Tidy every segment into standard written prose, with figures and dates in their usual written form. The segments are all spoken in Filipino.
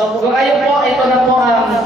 So kung kayo po, ito na po ang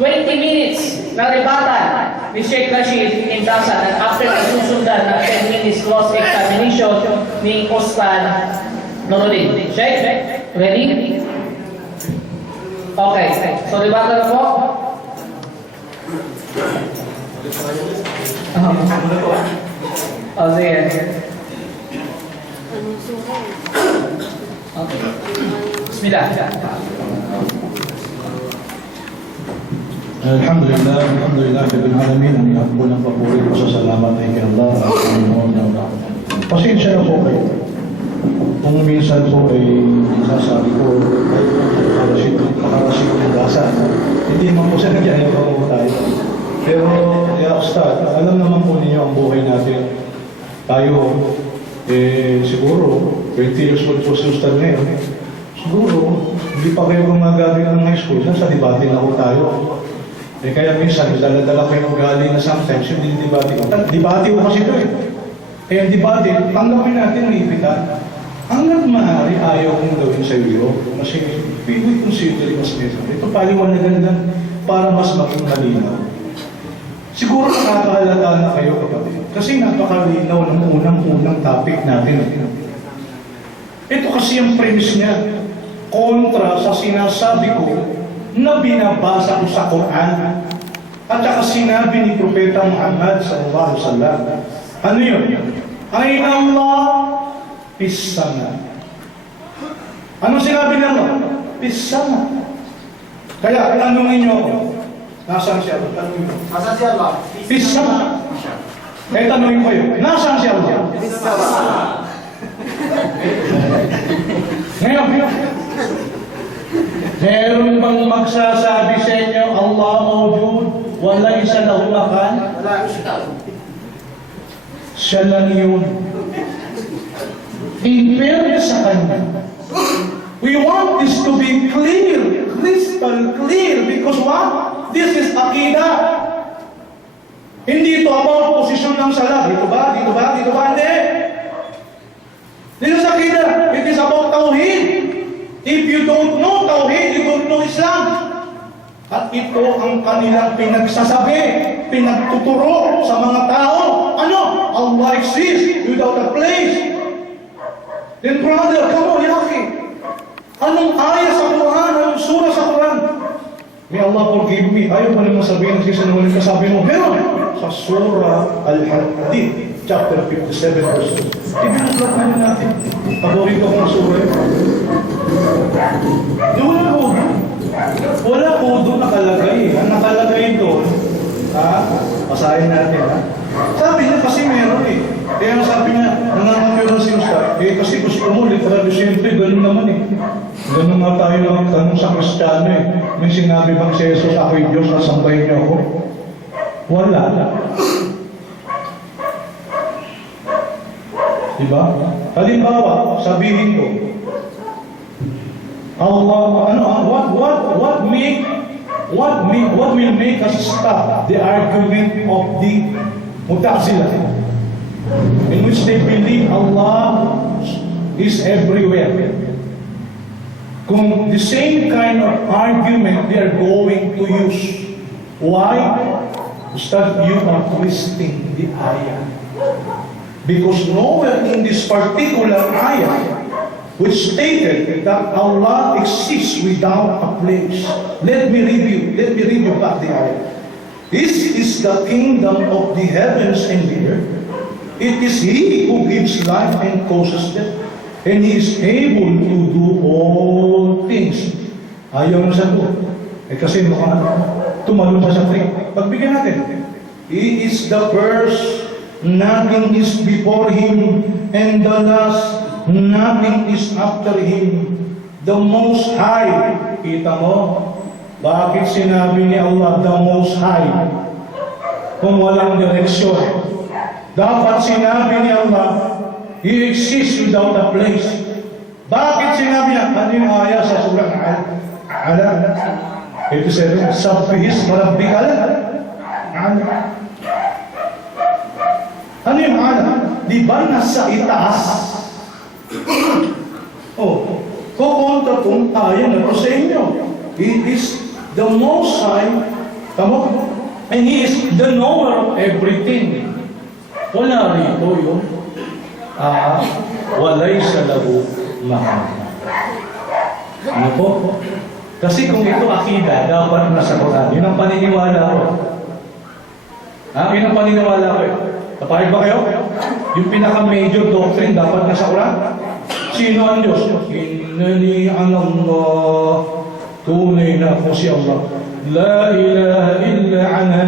20 minutes na rebatan ni Sheikh Rashid in Dasan, at after nagsusundan ng 10 minutes cross examination ni Osman Nuruddin. Sheikh, ready? Okay, so rebatan na po. Sige. Okay. Bismillah. Alhamdulillah Rabbil Alamin. Ang lahat po ng papuri ko sa salamat ay kay Allah at Panginoon ng lahat. Pasensya na po kayo. Kung minsan po ay sasabi ko ay makarasit ng dasa. Hindi man po sa nagyaya po tayo. Pero, Ustad, alam naman po ninyo ang buhay natin. Tayo, siguro, 20 years old po si Ustad ngayon. Siguro, hindi pa kayo gumagaling ng high school. Nasa debate na po tayo. Kaya minsan, dala-dala kayo ugali na sometimes, hindi debate ko. Debate ko kasi ito eh. Kaya debate, tanggapin natin ang ipitan. Hanggang maaari, ayaw kong gawin sa iyo. Kasi, we consider it as necessary. Ito paliwanagan lang para mas maging malinaw. Siguro nakakahalata na kayo, kapatid. Kasi napakalinaw ng unang topic natin. Ito kasi ang premise niya. Kontra sa sinasabi ko na binabasa ko sa Quran. At saka sinabi ni Propeta Muhammad sallallahu alaihi wasallam. Ano yun? Aina Allah Pisana. Ano sinabi niya mo? Pisana. Kaya tanungin niyo ako. Nasaan siya? Tanungin mo. Nasaan si Allah? Pisana. Kaya tanungin ko yun. Nasaan siya? Pisana. Ngayon, meron bang magsasabi sa inyo, Allah mawjud, wala isa na hulakan? Wala siya. Siya lang yun. In fairness sa kanya, we want this to be clear, crystal clear, because what? This is Aqidah. Hindi ito about posisyon ng sala. Dito ba? Dito ba? Dito ba? Hindi. This is Aqidah. It is about Tawheed. If you don't know Tawheed, you don't know Islam. At ito ang kanilang pinagsasabi, pinagtuturo sa mga tao. Ano? Allah exists without a place. Then brother, come on, yaki. Anong ayah sa Quran? Anong surah sa Quran? May Allah forgive me. Ayaw pa naman sabihin, nagsisinungaling ka, sabi mo, meron sa surah Al-Hadid, chapter 57, verse 2. Ibinaglat na natin. Paborito ko ng surah yun. Wala ko. Wala ko doon nakalagay. Ang nakalagay doon, basahin natin, Sabi niya kasi meron eh. Kaya sabi niya, nangangampiro si Ustad. Kasi gusto mo, literally, siyempre, gano'n naman eh. Gano'n nga tayo lang tanong sa Kristiyano eh. May sinabi bang si Jesus, ako'y Diyos, nasambahin niyo ako? Wala. Diba? Halimbawa, sabihin ko, Allah, what will make us stop the argument of the Mu'tazilah, in which they believe Allah is everywhere? Kung the same kind of argument they are going to use. Why? Ustad, you are twisting the ayah. Because nowhere in this particular ayah which stated that Allah exists without a place. Let me review back the ayah. This is the kingdom of the heavens and the earth. It is He who gives life and causes death, and He is able to do all things. Ayaw na sagot. Kasi tumalon sa trick. Pagbigyan natin. He is the first, nothing is before Him, and the last, nothing is after Him. The Most High. Kita mo? Bakit sinabi ni Allah, the Most High? Kung walang direksyon. Dapat sinabi ni Allah, He exists without a place. Bakit sinabi niya? Ano yung ayah sa surah Al-Alaq? 87, Sabbihis Rabbikal A'la. Ano yung A'la? Di ba nasa itaas? Kukontra kung tayo na ito sa inyo. He is the Most High, tamo? And He is the knower of everything. Wala rito yung walay sa lahu mahal. Ano po? Kasi kung ito akida, dapat nasa Quran. Yun ang paniniwala ko. Yun ang paniniwala ko. Napahig ba kayo? Yung pinaka-major doctrine dapat nasa Quran. Sino ang Diyos? Innani Allah. Tunay na ako si Allah. La ilaha illa ana.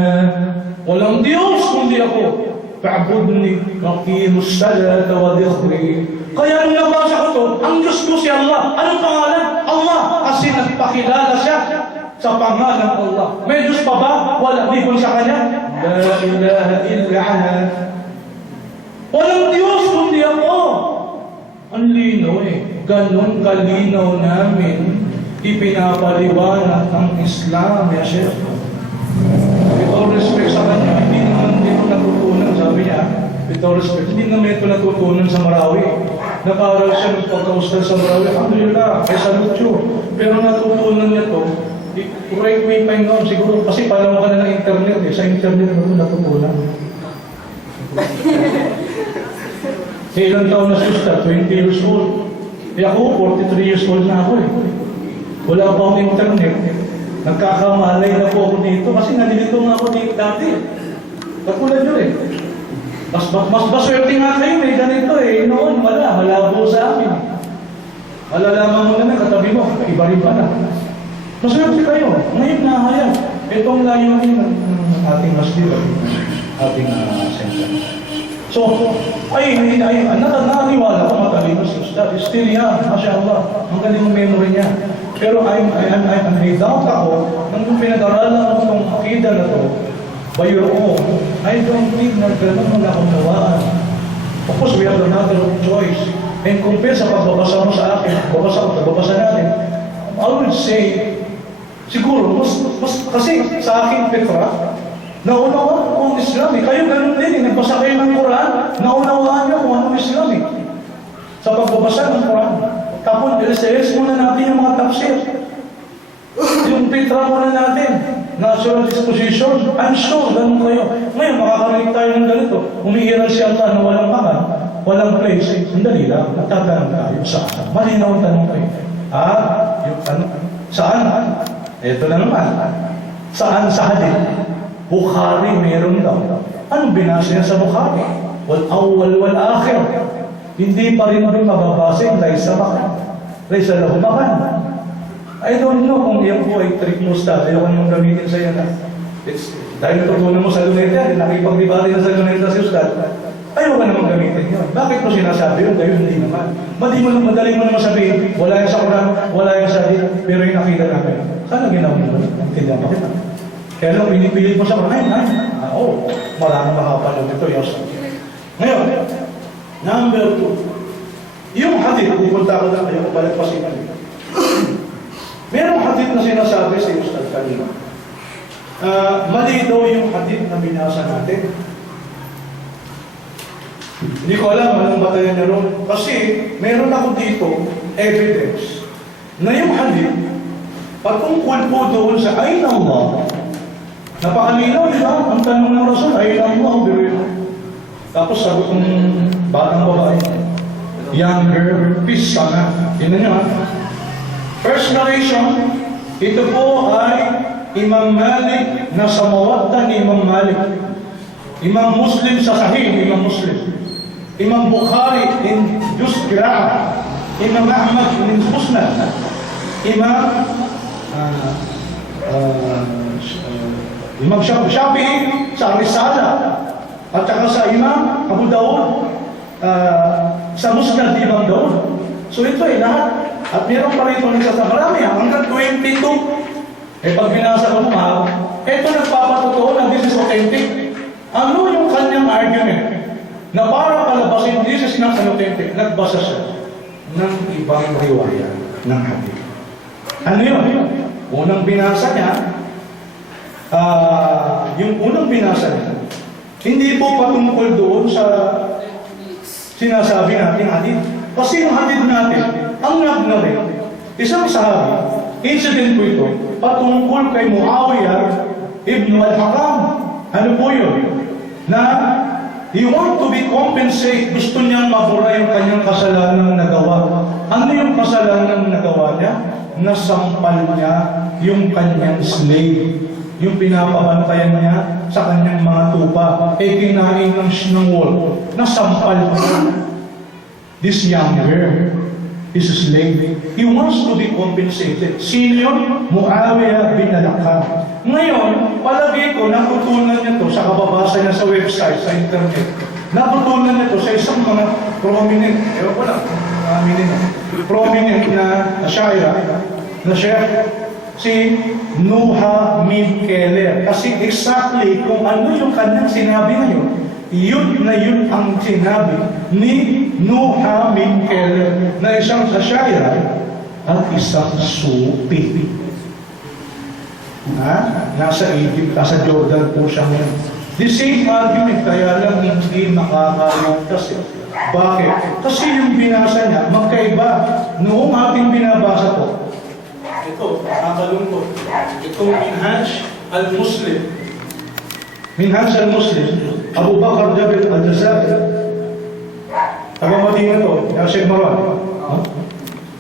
Walang Diyos kundi ako. Fa'budni waqimus salata wa dhikri. Kaya nung nabasa ko to, ang Diyos ko si Allah. Anong pangalan? Allah. Kasi nagpakilala siya sa pangalan Allah. May Diyos pa ba? Wala. Di sa Kanya? La ilaha illa ana. Walang Diyos kundi ako. Ang linaw Ganon kalinaw namin ipinapaliwanag ang Islam, ya Sheikh. With all respect sa kanya, hindi naman dito natutunan, sabi niya. With all respect, hindi naman ito natutunan sa Marawi. Nakaral siya ng pagkaustan sa Marawi. Alhamdulillah, ay salute you. Pero natutunan niya to, correct me if I'm wrong, siguro, kasi palawa ka na ng internet Sa internet na ito natutunan. Ilang taon na siya, 20 years old. Ako, 43 years old na ako Wala pa akong internet. Nagkakamalay na po ako dito kasi nalilito nga ako dito dati. Katulad yun Mas maswerte nga kayo ganito Noon, malabo sa amin. Malalaman mo na katabi mo, iba-iba na. Maswerte kayo. Ngayon nahayag. Itong layunin ng ating masjid, ating center. So, nakaniwala ko matalino si Ustad. Still young, mashallah. Ang galing ng memory niya. Pero may doubt ako, nung pinag-aralan ko itong akida na to, by your own, I don't think na gano'n wala akong nawaan. Of course, we have another choice. And compare sa pagbabasa mo sa akin, pagbabasa natin, I would say, siguro, mas kasi sa akin, Petra, naunawaan ko ang Islam Kayo ganun din nagbasa kayo ng Quran, naunawaan niyo kung anong Islam Sa pagbabasa ng Quran. Tapos, i-research muna natin yung mga tafsir. Yung Petra muna natin. Natural disposition. I'm sure, ganun kayo. Ngayon, makakarinig tayo ng ganito. Umiiral si Allah na walang makan, walang place. Sandali lang, nagtatanong tayo. Saan? Malinaw ang tanong kayo. Yung tanong. Saan? Ito na naman. Saan sa hadith? Bukhari meron daw. Anong binasa niya sa Bukhari? Wal-awwal wal-akhir. Hindi pa rin mababasa yung laysa makan. Laysa lahu makan. I don't know kung yan po ay trick mo Ustad. Ayaw niyong gamitin sa iyo na. Dahil natutunan mo sa luneta, nakipag-dibali na sa luneta si Ustad. Ayaw ka naman gamitin yun. Bakit mo sinasabi yun? Dahil hindi naman. Madali mo naman sabihin, wala yan sa Quran, wala yan sa hadith, pero yung nakita namin. Sana ginawa mo naman. Tindihan pa kita. Kaya nung pinipilit mo sa Quran, maraming makapanood ito, Yos. Ngayon, number 2. Yung hadith, pupunta ko na kayo, balik pa siya. Merong hadith na sinasabi sa Ustad kanina. Mali daw yung hadith na binasa natin. Hindi ko alam anong batayan niya ron. Kasi meron ako dito evidence na yung hadith patungkol po doon sa Ayn Allah. Napakalinaw nila ang tanong ng Rasul, Ayn Allah, tapos sagot ng batang babae, young girl, peace sana. Tingnan niyo First narration, ito po ay Imam Malik na sa Muwatta ni Imam Malik. Imam Muslim sa Sahih, Imam Muslim. Imam Bukhari in Juz Qira'ah. Imam Ahmad in Musnad. Imam Shafi'i sa Risala. At saka sa Imam Abu Dawud sa Musnad ni Imam Dawud. So ito ay lahat. At meron pa rito nagsasamarami hanggang 22. Pag binasa ko ito nagpapatotoo na this is authentic. Ano yung kanyang argument? Na para palabasin this is not authentic, nagbasa siya ng ibang riwaya ng hadith. Ano yun? Unang binasa niya, yung unang binasa niya, hindi po patungkol doon sa sinasabi natin hadith. Kasi yung hadith natin, ang nagnarin, Isang sahabi, incident po ito, patungkol kay Muawiyah ibn al-Hakam. Ano po yun? Na he want to be compensate, gusto niyang mabura yung kanyang kasalanan na nagawa. Ano yung kasalanan na nagawa niya? Nasampal niya yung kanyang slave. Yung pinapabantayan niya sa kanyang mga tupa, kinain ng wall. Nasampal niya. This young girl is a slave. He wants to be compensated. Sino yun? Muawiyah bin al-Hakam. Ngayon, palagi ko, natutunan niya to sa kababasa niya sa website, sa internet. Natutunan niya to sa isang mga prominent, ewan ko lang, prominent na shaira, na chef, si Nuha Min Keller. Kasi exactly kung ano yung kanyang sinabi ngayon, yun na yun ang sinabi ni Nuha Min Keller na isang kasyaira at isang supi. Nasa Egypt, nasa Jordan po siya ngayon. The same argument, kaya lang hindi makakaligtas. Bakit? Kasi yung binasa niya, magkaiba. Noong ating binabasa po, ito, nakakalungkot. Itong Minhaj al-Muslim. Minhaj al-Muslim, Abu Bakr Jabir al-Jazair. Taga-Madina to, Sheikh Marwan.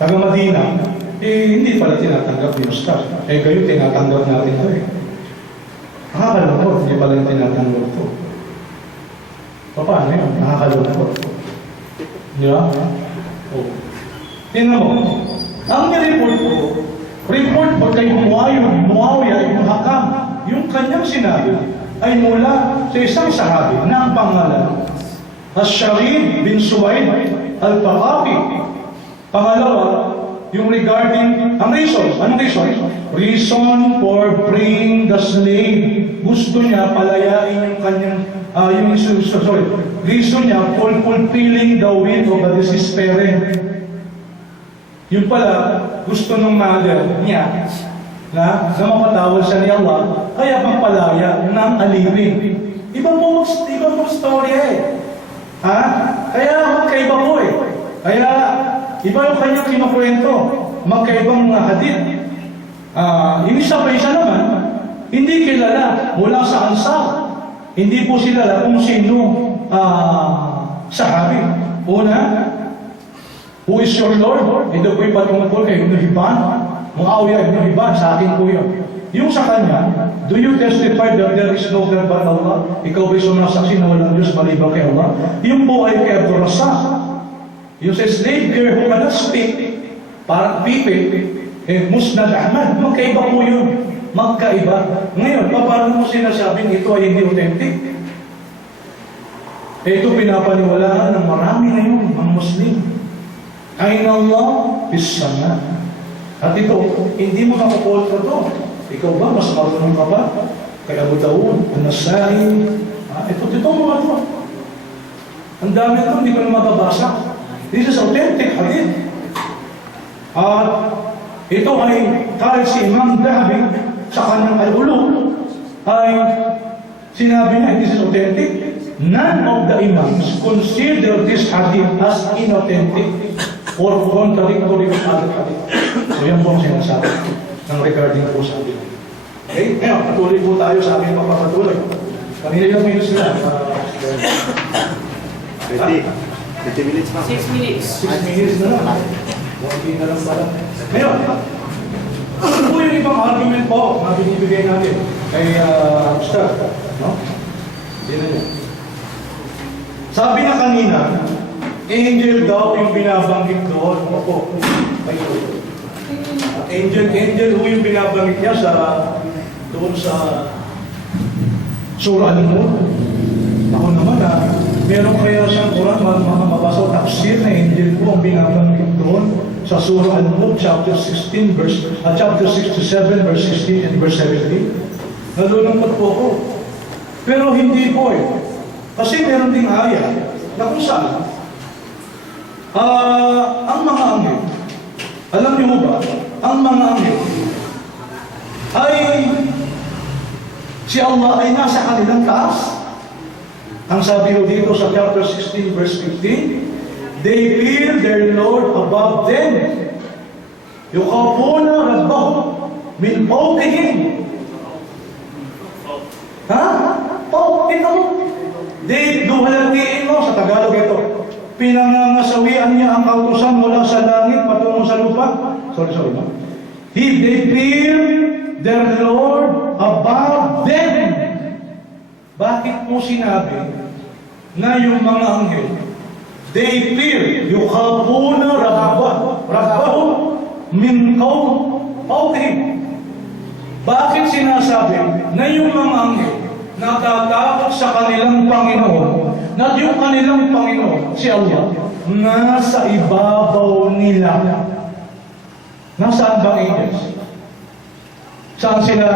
Taga-Madina. Hindi pala tinatanggap ni Ustaz. Kayo tinatanggap natin ito eh. Nakakalungkot, hindi pala yung tinatanggap ito. Paano yun? Nakakalungkot. Di ba? Tingnan mo. Ang report po kay Muawiyah ibn Hakam, yung kanyang sinabi ay mula sa isang sahabi na ang pangalan Ash-Sharid bin Suwaid al-Faqafi. Pangalawa, yung regarding, ang reason, anong reason? Reason for bringing the slave. Gusto niya palayain yung kanyang, reason niya for fulfilling the will of the deceased parent. Yung pala, gusto ng mother niya na mapatawad siya ni Allah, kaya magpalaya ng alipin. Iba po story eh. Ha? Kaya magkaiba po eh. Kaya iba yung kanyang kinukwento. Magkaibang mga hadith. Isa naman, hindi kilala mula sa Ansar. Hindi po sila kung sino sahabi. Una, who is your Lord? Ito po yung patungkol kay Ibn Hibban. Muawiyah Ibn Hibban, sa akin po yun. Yung sa kanya, do you testify that there is no God but Allah? Ikaw ba'y sumasaksi na walang Diyos maliban kay Allah? Yung po ay kay Abdul Razzaq. Yung sa slave girl who cannot speak, parang pipi, Musnad Ahmad, magkaiba po yun. Magkaiba. Ngayon, paano mo sinasabing ito ay hindi authentic? Ito pinapaniwalaan ng marami ngayon, mga Muslim. Aina Allah, Bisama. At ito, hindi mo nakukontra to. Ikaw ba, mas marunong ka ba? Kay Abu Dawud, An-Nasai, ito mga ito. Ang dami ito, hindi ko na mababasa. This is authentic hadith. At ito ay kahit si Imam Dhahabi sa kanyang al-Ulum ay sinabi niya, this is authentic. None of the Imams consider this hadith as inauthentic or contradictory with other hadith. So yan po ang sinasabi ng regarding po sa hadith. Okay? Ngayon, patuloy po tayo sa aking papapatuloy. Kanina yung minutes nila. 50 minutes pa. 6 minutes. 6 minutes na lang. 1 na lang pala. Ngayon, ano po yung ibang argument po na binibigay natin kay Ustaz? No? Hindi na. Sabi na kanina, angel daw yung binabanggit doon. Opo. Angel ho yung binabanggit niya doon sa Surah Al-Mulk. Ako naman meron kaya siyang Quran, mabasa o tafsir na angel po ang binabanggit doon sa Surah Al-Mulk, chapter 67, verse 16 and verse 17. Nalulungkot po ako. Pero hindi po eh. Kasi meron ding ayat na kung saan ang mga anghel, alam niyo ba, ang mga anghel ay si Allah ay nasa kanilang taas. Ang sabi ko dito sa chapter 16 verse 15, they fear their Lord above them. Yukhafuna rabbahum min fawqihim. Ha? Tingnan mo. Di duhalatiin mo sa Tagalog ito. Pinangangasawian niya ang kautusan mula sa langit patungo sa lupa. Sorry. No? They fear their Lord above them. Bakit mo sinabi na yung mga anghel, they fear, yukhafuna rabbahum min fawqihim. Bakit sinasabi na yung mga anghel natatakot sa kanilang Panginoon, na yung kanilang Panginoon, si Allah, nasa ibabaw nila? Nasaan ba angels? Saan sila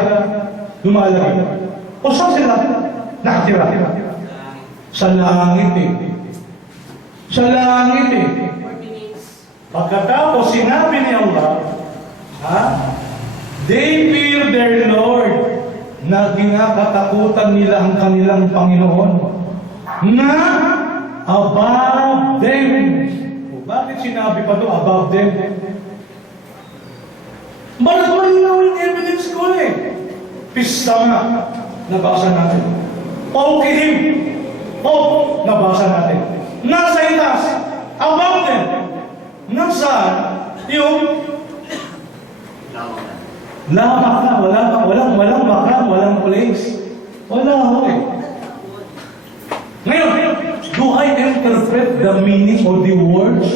lumalaki? O saan sila nakatira? Sa langit eh. Sa langit eh. Pagkatapos sinabi ni Allah, they fear their Lord, na kinakatakutan nila ang kanilang Panginoon, na above them. O bakit sinabi pa ito above them? Malinaw yung evidence ko eh. Pista nga, nabasa natin. Fawqihim, nabasa natin. Nasa itaas, above them. Nasaan yung lamak na, walang makram, walang place. Wala ho eh. Ngayon, do I interpret the meaning of the words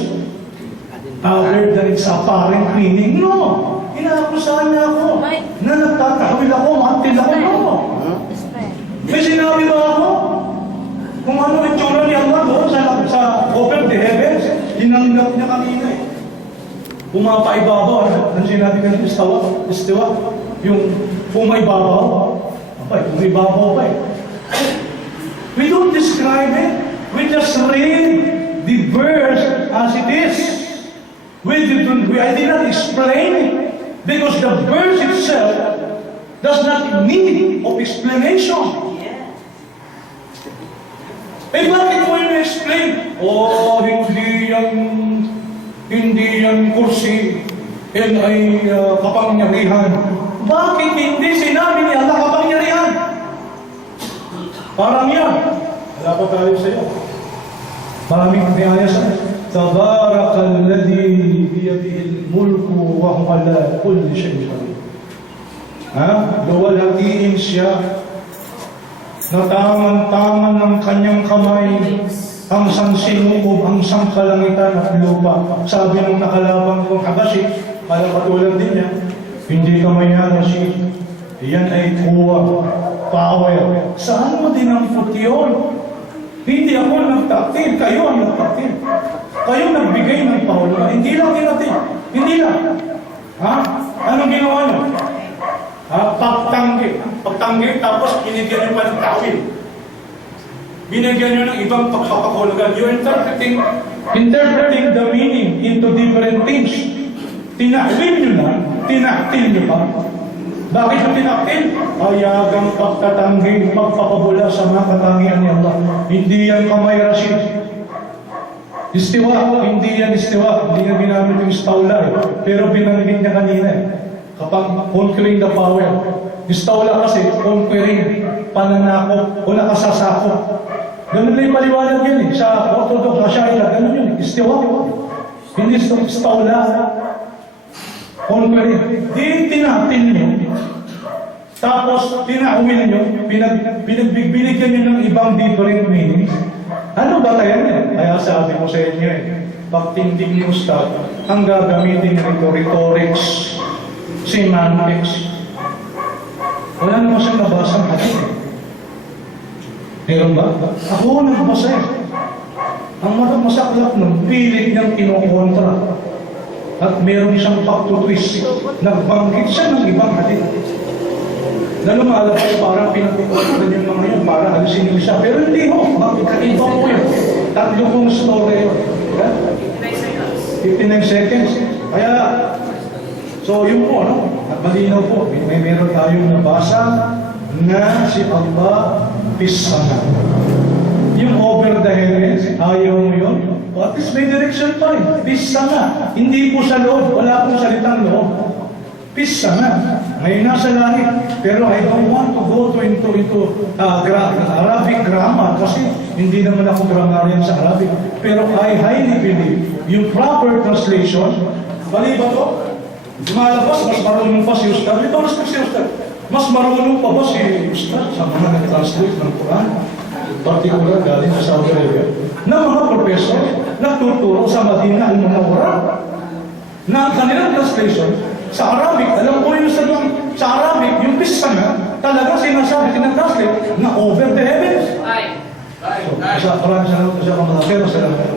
other than its apparent meaning? No! Inaakusahan niya ako na nagtatahawil ako, matil ako. No! May sinabi ba ako? Kung ano yung tsura ni Allah doon sa open the heavens, hinanggap niya kanina eh. Pumapaibabaw, ano sinabi ka ng istiwa? Yung pumaibabaw. Abay, pumaibabaw pa eh. We don't describe it. We just read the verse as it is. I did not explain it. Because the verse itself does not need of explanation. Eh bakit mo yun explain? Oh, hindi yan kursi, yan ay kapangyarihan. Bakit hindi sinabi ni Allah kapangyarihan? Parang yan. Wala pa tayo sa iyo. Maraming niyaya sa Tabarakalladhi biyadihil mulku wa huwa ala kulli shay'in qadir. Luwalhatiin siya na tamang-tama ng kanyang kamay ang sansinukob, ang sangkalangitan at lupa. Sabi ng nakalabang kong Habashi, malapatulan din niya, hindi ka mayana si yan ay kuwa, power. Saan mo dinampot yun? Hindi ako nagtaktil, kayo ang nagtaktil. Kayo nagbigay ng paula, hindi lang kinatil. Hindi lang. Anong ginawa niyo? Pagtanggi, tapos binigyan niyo pa ng tawil. Binigyan niyo ng ibang pagpapakulugan. You're interpreting the meaning into different things. Tinaktil niyo na, tinaktil niyo pa. Bakit yung tinaktil? Ayagang pagtatanggi, pagpapabula sa mga katangian ni Allah. Hindi yan kamay Rashid. Istiwa, hindi yan istiwa. Hindi niya ginamit yung istawla eh. Pero binanggit niya kanina eh. Kapag conquering the power. Istawla kasi, conquering, pananakop, o nakasasakop. Ganun na yung paliwanag yun eh. Sa Orthodox, Asyaira, ganun yun eh. Istiwa. Hindi istawla. Conquering. Di tinatil nyo. Tapos, tinawil nyo. Binigyan nyo ng ibang different meanings. Ano ba tayo niya? Kaya sabi ko sa inyo eh, pagtindig ni Ustad, ang gagamitin nito, rhetorics, semantics. Wala naman siyang nabasang hadith eh. Meron ba? Ako nagbasa eh. Ang masaklap nun, pilit niyang kinukontra. At meron siyang pagtutwist. Nagbanggit siya ng ibang hadith. Na lumalabas parang pinagkukulan yung mga yun para alisin yung isa. Pero hindi ho, magkaiba ko yun. Tatlo kong story yun. 59 seconds. Kaya, so yun po, no? At malinaw po, meron tayong nabasa na si Allah pisana. Yung over the heavens, ayaw mo yun? At least may direction pa eh. Pisa nga. Hindi po sa loob. Wala pong salitang loob. Pisa nga. Ngayon nasa langit. Pero I don't want to go into Arabic grammar kasi hindi naman ako grammarian sa Arabic. Pero I highly believe yung proper translation, bali ba to? Lumalabas, mas marunong pa si Ustad. Ito mas si Ustad. Mas marunong pa ba si Ustad sa mga nag-translate ng Quran? Particular galing sa Saudi Arabia. Na mga professor nagtuturo sa Madina al-Munawwara na ang kanilang translation sa Arabic, alam ko yung sa Arabic, yung pisa nga, talaga sinasabi, tinatranslate na over the heavens. Ay. So, maraming salamat sa mga pero salamat.